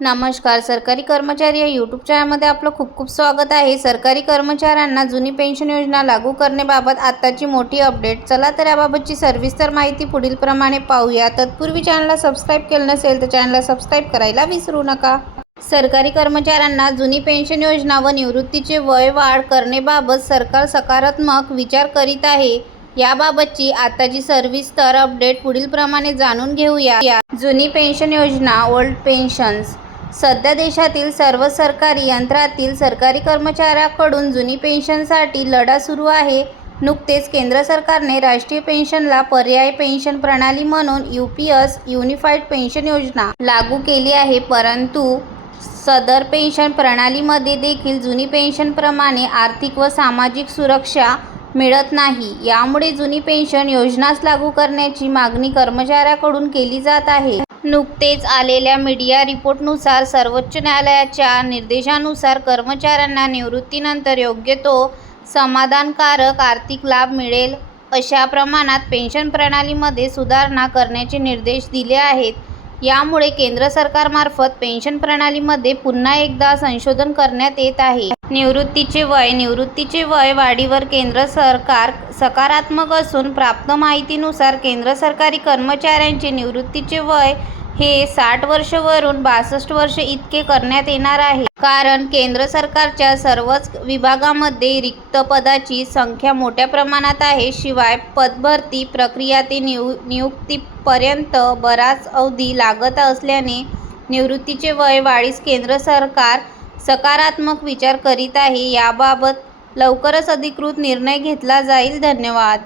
नमस्कार. सरकारी कर्मचारी या यूट्यूब चॅनलमध्ये आपलं खूप खूप स्वागत आहे. सरकारी कर्मचाऱ्यांना जुनी पेन्शन योजना लागू करण्याबाबत आताची मोठी अपडेट. चला तर याबाबतची सविस्तर माहिती पुढील प्रमाणे पाहूया. तत्पूर्वी चॅनलला सबस्क्राईब केलं नसेल तर चॅनलला सबस्क्राईब करायला विसरू नका. सरकारी कर्मचाऱ्यांना जुनी पेन्शन योजना व निवृत्तीचे वय वाढ करण्याबाबत सरकार सकारात्मक विचार करीत आहे. याबाबतची आताची सविस्तर अपडेट पुढील प्रमाणे जाणून घेऊया. जुनी पेन्शन योजना ओल्ड पेन्शन्स. सध्या देशातील सर्व सरकारी यंत्रातील सरकारी कर्मचाऱ्यांकडून जुनी पेन्शनसाठी लढा सुरू आहे. नुकतेच केंद्र सरकारने राष्ट्रीय पेन्शनला पर्यायी पेन्शन प्रणाली म्हणून यूपीएस युनिफाईड पेन्शन योजना लागू केली आहे. परंतु सदर पेन्शन प्रणालीमध्ये देखील जुनी पेन्शनप्रमाणे आर्थिक व सामाजिक सुरक्षा मिळत नाही. यामुळे जुनी पेन्शन योजनाच लागू करण्याची मागणी कर्मचाऱ्यांकडून केली जात आहे. नुकतेच आलेल्या मीडिया रिपोर्टनुसार सर्वोच्च न्यायालयाच्या निर्देशानुसार कर्मचाऱ्यांना निवृत्तीनंतर योग्य तो समाधानकारक आर्थिक लाभ मिळेल अशा प्रमाणात पेन्शन प्रणालीमध्ये सुधारणा करण्याचे निर्देश दिले आहेत. यामुळे केंद्र सरकारमार्फत पेन्शन प्रणालीमध्ये पुन्हा एकदा संशोधन करण्यात येत आहे. निवृत्तीचे वय वाढीवर केंद्र सरकार सकारात्मक असून प्राप्त माहितीनुसार केंद्र सरकारी कर्मचाऱ्यांचे निवृत्तीचे वय हे 60 वर्षे-वरून 62 वर्षे इतके करण्यात येणार आहे. कारण केंद्र सरकारच्या सर्वच विभागांमध्ये रिक्त पदाची संख्या मोठ्या प्रमाणात आहे. शिवाय पदभरती प्रक्रिया ते नियुक्तीपर्यंत बराच अवधी लागत असल्याने निवृत्तीचे वय वाढीस केंद्र सरकार सकारात्मक विचार करीत आहे. याबाबत लवकरच अधिकृत निर्णय घेतला जाईल. धन्यवाद.